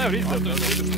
nevar izdarīt.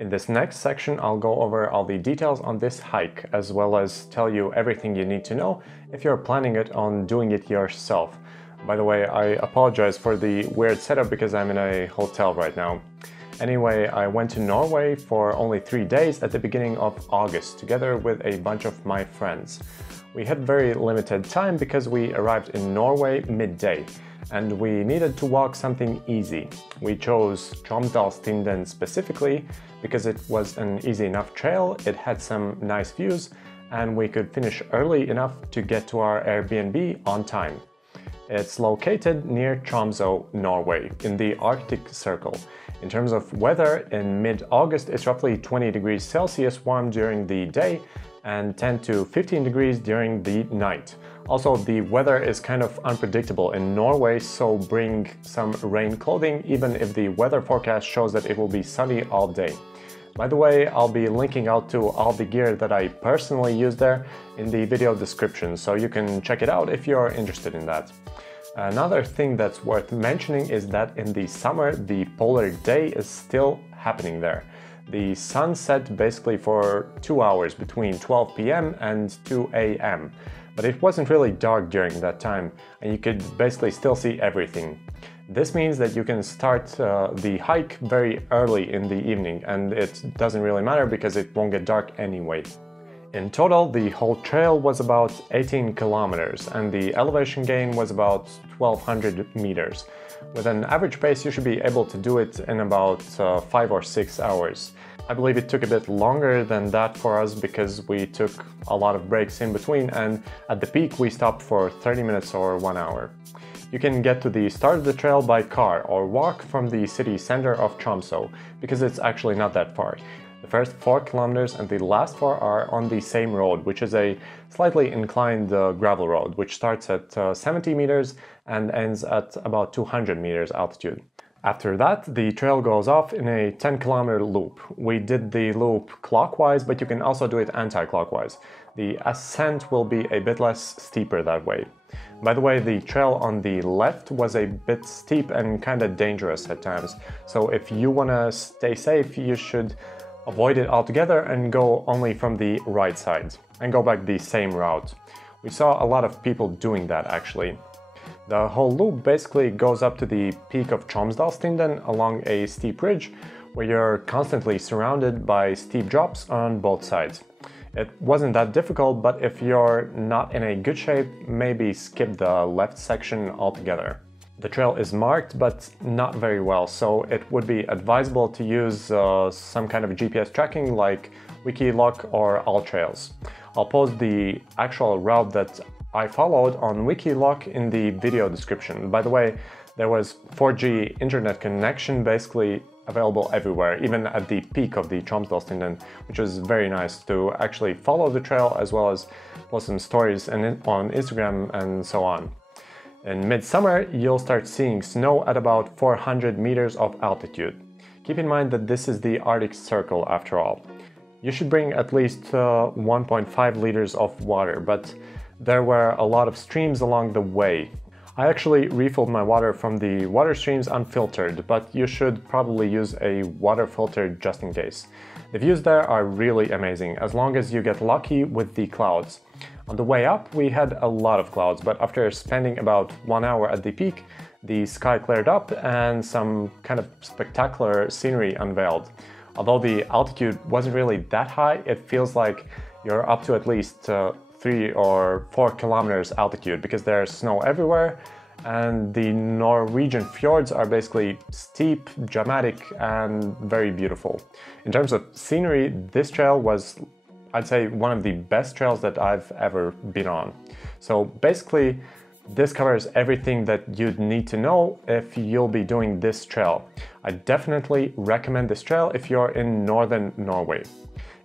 In this next section, I'll go over all the details on this hike, as well as tell you everything you need to know if you're planning on doing it yourself. By the way, I apologize for the weird setup because I'm in a hotel right now. Anyway, I went to Norway for only 3 days at the beginning of August, together with a bunch of my friends. We had very limited time because we arrived in Norway midday, and we needed to walk something easy. We chose Tromsdalstinden specifically because it was an easy enough trail, it had some nice views, and we could finish early enough to get to our Airbnb on time. It's located near Tromso, Norway, in the Arctic Circle. In terms of weather, in mid-August it's roughly 20 degrees Celsius warm during the day and 10 to 15 degrees during the night. Also, the weather is kind of unpredictable in Norway, so bring some rain clothing even if the weather forecast shows that it will be sunny all day. By the way, I'll be linking out to all the gear that I personally use there in the video description, so you can check it out if you're interested in that. Another thing that's worth mentioning is that in the summer, the polar day is still happening there. The sun set basically for 2 hours between 12 p.m. and 2 a.m. But it wasn't really dark during that time, and you could basically still see everything. This means that you can start the hike very early in the evening, and it doesn't really matter because it won't get dark anyway. In total, the whole trail was about 18 kilometers, and the elevation gain was about 1200 meters. With an average pace, you should be able to do it in about 5 or 6 hours. I believe it took a bit longer than that for us because we took a lot of breaks in between, and at the peak we stopped for 30 minutes or 1 hour. You can get to the start of the trail by car or walk from the city center of Tromso, because it's actually not that far. The first 4 kilometers and the last 4 are on the same road, which is a slightly inclined gravel road, which starts at 70 meters and ends at about 200 meters altitude. After that, the trail goes off in a 10-kilometer loop. We did the loop clockwise, but you can also do it anti-clockwise. The ascent will be a bit less steeper that way. By the way, the trail on the left was a bit steep and kind of dangerous at times, so if you want to stay safe, you should avoid it altogether and go only from the right side, and go back the same route. We saw a lot of people doing that actually. The whole loop basically goes up to the peak of Tromsdalstinden along a steep ridge where you're constantly surrounded by steep drops on both sides. It wasn't that difficult, but if you're not in a good shape, maybe skip the left section altogether. The trail is marked, but not very well, so it would be advisable to use some kind of GPS tracking like WIKILOC or AllTrails. I'll post the actual route that I followed on WIKILOC in the video description. By the way, there was 4G internet connection basically available everywhere, even at the peak of the Tromsdalstinden, which was very nice to actually follow the trail as well as post some stories on Instagram and so on. In midsummer, you'll start seeing snow at about 400 meters of altitude. Keep in mind that this is the Arctic Circle after all. You should bring at least 1.5 liters of water, but there were a lot of streams along the way. I actually refilled my water from the water streams unfiltered, but you should probably use a water filter just in case. The views there are really amazing, as long as you get lucky with the clouds. On the way up, we had a lot of clouds, but after spending about 1 hour at the peak, the sky cleared up and some kind of spectacular scenery unveiled. Although the altitude wasn't really that high, it feels like you're up to at least 3 or 4 kilometers altitude because there's snow everywhere, and the Norwegian fjords are basically steep, dramatic, and very beautiful. In terms of scenery, this trail was, I'd say, one of the best trails that I've ever been on. So basically, this covers everything that you'd need to know if you'll be doing this trail. I definitely recommend this trail if you're in northern Norway.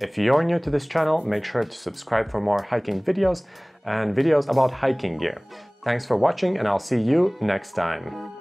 If you're new to this channel, make sure to subscribe for more hiking videos and videos about hiking gear. Thanks for watching, and I'll see you next time.